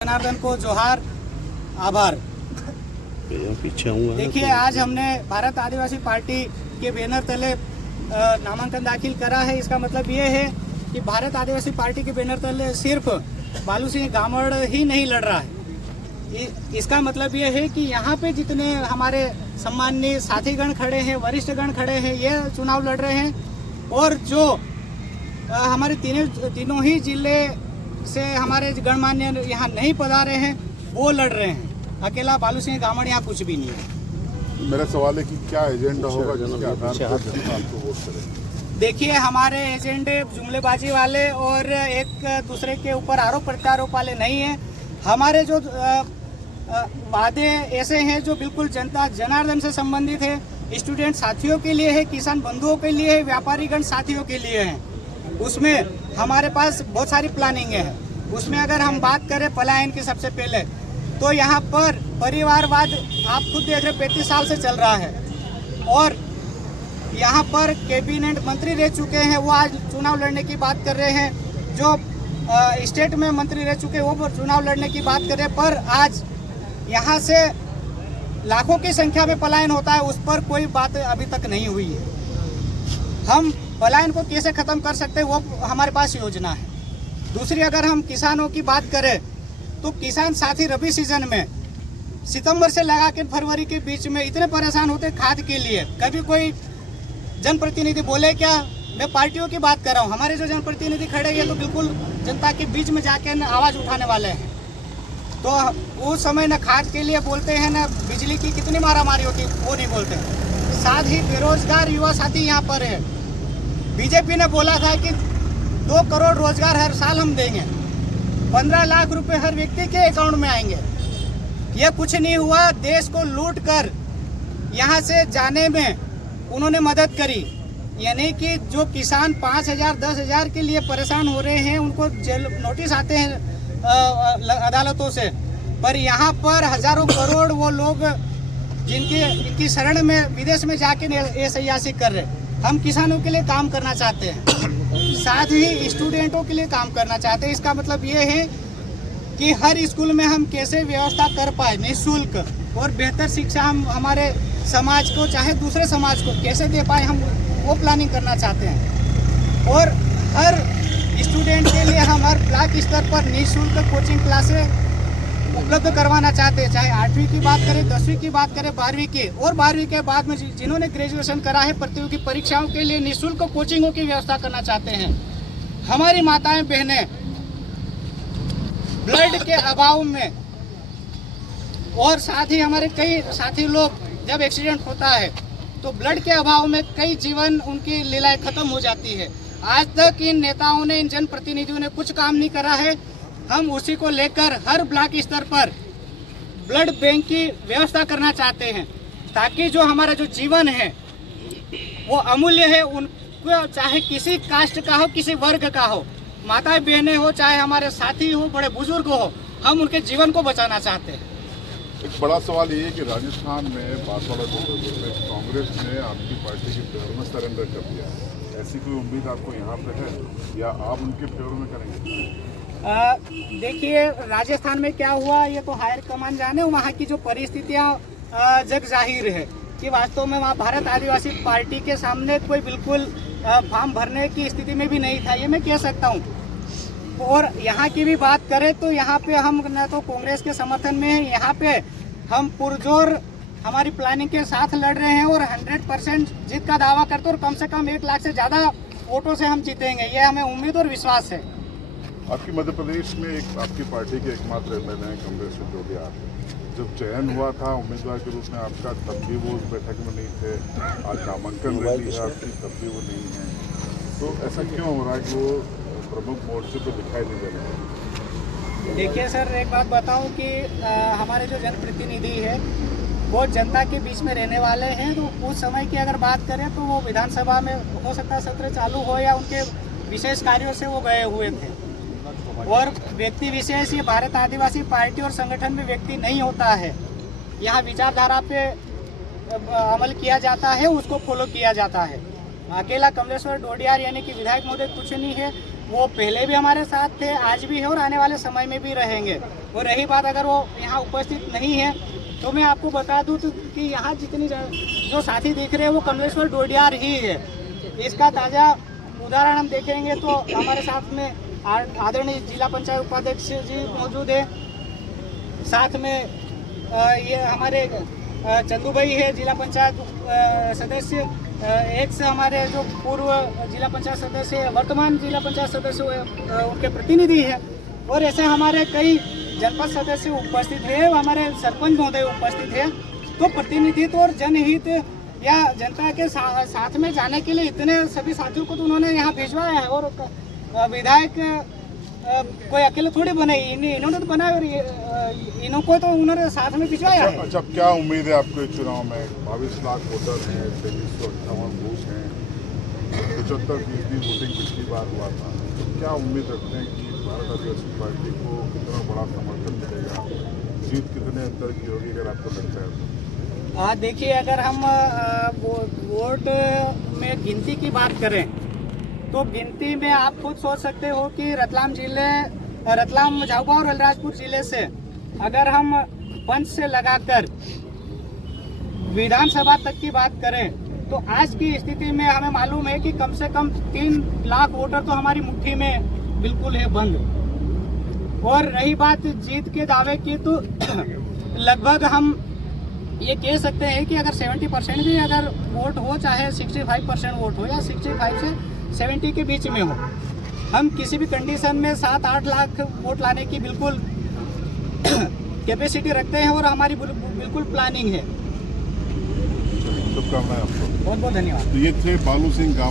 जनार्दन को जोहार, आभार। पीछे हूँ। देखिए, आज हमने भारत आदिवासी पार्टी के बैनर तले नामांकन दाखिल करा है। इसका मतलब ये है कि भारत आदिवासी पार्टी के बैनर तले सिर्फ बालू सिंह गामड़ ही नहीं लड़ रहा है। इसका मतलब ये है कि यहाँ पे जितने हमारे सम्माननीय साथीगण खड़े हैं, वरिष्ठगण खड़े हैं, ये चुनाव लड़ रहे हैं। और जो हमारे तीनों ही जिले से हमारे गणमान्य यहाँ नहीं पधारे हैं, वो लड़ रहे हैं। अकेला बालू सिंह गामड़ यहाँ कुछ भी नहीं है। मेरा सवाल है कि क्या एजेंडा होगा जिसके आधार पर जनता आपको वोट करे? देखिए, हमारे एजेंडे जुमलेबाजी वाले और एक दूसरे के ऊपर आरोप प्रत्यारोप वाले नहीं है। हमारे जो वादे ऐसे हैं जो बिल्कुल जनता जनार्दन से संबंधित है, स्टूडेंट साथियों के लिए है, किसान बंधुओं के लिए है, व्यापारीगण साथियों के लिए है। उसमें हमारे पास बहुत सारी प्लानिंग है। उसमें अगर हम बात करें पलायन की, सबसे पहले तो यहाँ पर परिवारवाद आप खुद देख रहे 35 साल से चल रहा है। और यहाँ पर कैबिनेट मंत्री रह चुके हैं, वो आज चुनाव लड़ने की बात कर रहे हैं। जो स्टेट में मंत्री रह चुके हैं, वो चुनाव लड़ने की बात कर रहे हैं। पर आज यहाँ से लाखों की संख्या में पलायन होता है, उस पर कोई बात अभी तक नहीं हुई है। हम पलायन को कैसे खत्म कर सकते हैं, वो हमारे पास योजना है। दूसरी, अगर हम किसानों की बात करें तो किसान साथी रबी सीजन में सितंबर से लगा के फरवरी के बीच में इतने परेशान होते खाद के लिए। कभी कोई जनप्रतिनिधि बोले क्या? मैं पार्टियों की बात कर रहा हूँ। हमारे जो जनप्रतिनिधि खड़े हैं तो बिल्कुल जनता के बीच में जाके न आवाज उठाने वाले हैं। तो उस समय न खाद के लिए बोलते हैं, न बिजली की कितनी मारामारी होती, वो नहीं बोलते। साथ ही बेरोजगार युवा साथी यहाँ पर है। बीजेपी ने बोला था कि 2 करोड़ रोजगार हर साल हम देंगे, 15 लाख रुपए हर व्यक्ति के अकाउंट में आएंगे। ये कुछ नहीं हुआ। देश को लूट कर यहाँ से जाने में उन्होंने मदद करी। यानी कि जो किसान 5,000 10,000 के लिए परेशान हो रहे हैं, उनको जेल नोटिस आते हैं अदालतों से। पर यहाँ पर हजारों करोड़ वो लोग जिनकी शरण में विदेश में जाके ऐसे यासी कर रहे। हम किसानों के लिए काम करना चाहते हैं, साथ ही स्टूडेंटों के लिए काम करना चाहते हैं। इसका मतलब ये है कि हर स्कूल में हम कैसे व्यवस्था कर पाए निःशुल्क और बेहतर शिक्षा हम हमारे समाज को, चाहे दूसरे समाज को कैसे दे पाए, हम वो प्लानिंग करना चाहते हैं। और हर स्टूडेंट के लिए हम हर ब्लॉक स्तर पर निःशुल्क कोचिंग क्लासेस उपलब्ध करवाना चाहते हैं। चाहे 8वीं की बात करें, 10वीं की बात करें, 12वीं की, और 12वीं के बाद में जिन्होंने ग्रेजुएशन करा है, प्रतियोगी परीक्षाओं के लिए निःशुल्क कोचिंगों की व्यवस्था करना चाहते हैं। हमारी माताएं बहनें ब्लड के अभाव में, और साथ ही हमारे कई साथी लोग जब एक्सीडेंट होता है तो ब्लड के अभाव में कई जीवन उनकी लीलाएं खत्म हो जाती है। आज तक इन नेताओं ने, इन जनप्रतिनिधियों ने कुछ काम नहीं करा है। हम उसी को लेकर हर ब्लॉक स्तर पर ब्लड बैंक की व्यवस्था करना चाहते हैं, ताकि जो हमारा जो जीवन है वो अमूल्य है। उनको चाहे किसी कास्ट का हो, किसी वर्ग का हो, माताएं बहनें हो, चाहे हमारे साथी हो, बड़े बुजुर्ग हो, हम उनके जीवन को बचाना चाहते हैं। एक बड़ा सवाल ये है कि राजस्थान में बांसवाड़ा में कांग्रेस ने आपकी पार्टी के फेवर में सरेंडर कर दिया। ऐसी कोई उम्मीद आपको यहाँ पे है या आप उनके फेवर में करेंगे? देखिए, राजस्थान में क्या हुआ ये तो हायर कमान जाने। वहाँ की जो परिस्थितियाँ जग जाहिर है कि वास्तव में वहाँ भारत आदिवासी पार्टी के सामने कोई बिल्कुल फॉर्म भरने की स्थिति में भी नहीं था, ये मैं कह सकता हूँ। और यहाँ की भी बात करें तो यहाँ पे हम न तो कांग्रेस के समर्थन में है, यहाँ पे हम पुरजोर हमारी प्लानिंग के साथ लड़ रहे हैं और 100% जीत का दावा करते हैं और कम से कम 1 लाख से ज़्यादा वोटों से हम जीतेंगे, ये हमें उम्मीद और विश्वास है। आपकी मध्य प्रदेश में एक आपकी पार्टी के एकमात्र एमएलए हैं कांग्रेस से जोड़ियार। जब चयन हुआ था उम्मीदवार के रूप में आपका, तब भी वो उस बैठक में नहीं थे। आज नामांकन रैली है आपकी, तब भी वो नहीं है। तो ऐसा क्यों हो रहा है कि वो प्रमुख मोर्चे पर दिखाई नहीं दे रहे? देखिए सर, एक बात बताऊं कि हमारे जो जनप्रतिनिधि है वो जनता के बीच में रहने वाले हैं। तो उस समय की अगर बात करें तो वो विधानसभा में हो सकता है सत्र चालू हो या उनके विशेष कार्यों से वो गए हुए थे। और व्यक्ति विशेष, ये भारत आदिवासी पार्टी और संगठन में व्यक्ति नहीं होता है। यहाँ विचारधारा पे अमल किया जाता है, उसको फॉलो किया जाता है। अकेला कमलेश्वर डोडियार यानी कि विधायक महोदय कुछ नहीं है। वो पहले भी हमारे साथ थे, आज भी है और आने वाले समय में भी रहेंगे। और रही बात अगर वो यहाँ उपस्थित नहीं है तो मैं आपको बता दूं तो कि यहाँ जितनी जो साथी दिख रहे हैं वो कमलेश्वर डोडियार ही है। इसका ताज़ा उदाहरण हम देखेंगे तो हमारे साथ में आदरणीय जिला पंचायत उपाध्यक्ष जी मौजूद है, साथ में ये हमारे चंदू भाई है जिला पंचायत सदस्य, एक से हमारे जो पूर्व जिला पंचायत सदस्य वर्तमान जिला पंचायत सदस्य उनके प्रतिनिधि हैं, और ऐसे हमारे कई जनपद सदस्य उपस्थित है, हमारे सरपंच महोदय उपस्थित है। तो प्रतिनिधित्व और जनहित या जनता के साथ में जाने के लिए इतने सभी साथियों को तो उन्होंने यहाँ भिजवाया है, और विधायक कोई अकेले थोड़ी बनाई, इन्होंने तो बनाया और इनको तो उन्होंने साथ में भिजवाया है। अच्छा, क्या उम्मीद है आपको इस चुनाव में? 22 लाख वोटर हैं, 2358 बूथ हैं, 75% वोटिंग पिछली बार हुआ था, तो क्या उम्मीद रखते हैं कि भारत आदिवासी पार्टी को कितना बड़ा समर्थन मिलेगा, जीत कितने अंतर की होगी अगर आपको लगता है? देखिए, अगर हम वोट में गिनती की बात करें तो गिनती में आप खुद सोच सकते हो कि रतलाम झाबुआ और अलीराजपुर जिले से अगर हम पंच से लगाकर विधानसभा तक की बात करें तो आज की स्थिति में हमें मालूम है कि कम से कम 3 लाख वोटर तो हमारी मुट्ठी में बिल्कुल है बंद। और रही बात जीत के दावे की तो लगभग हम ये कह सकते हैं कि अगर 70% भी अगर वोट हो, चाहे 65% वोट हो या 65 से 70 के बीच में हो, हम किसी भी कंडीशन में 7-8 लाख वोट लाने की बिल्कुल कैपेसिटी रखते हैं और हमारी बिल्कुल प्लानिंग है। शुभकामनाएं आपको। बहुत बहुत धन्यवाद। तो ये थे बालू सिंह गाँव।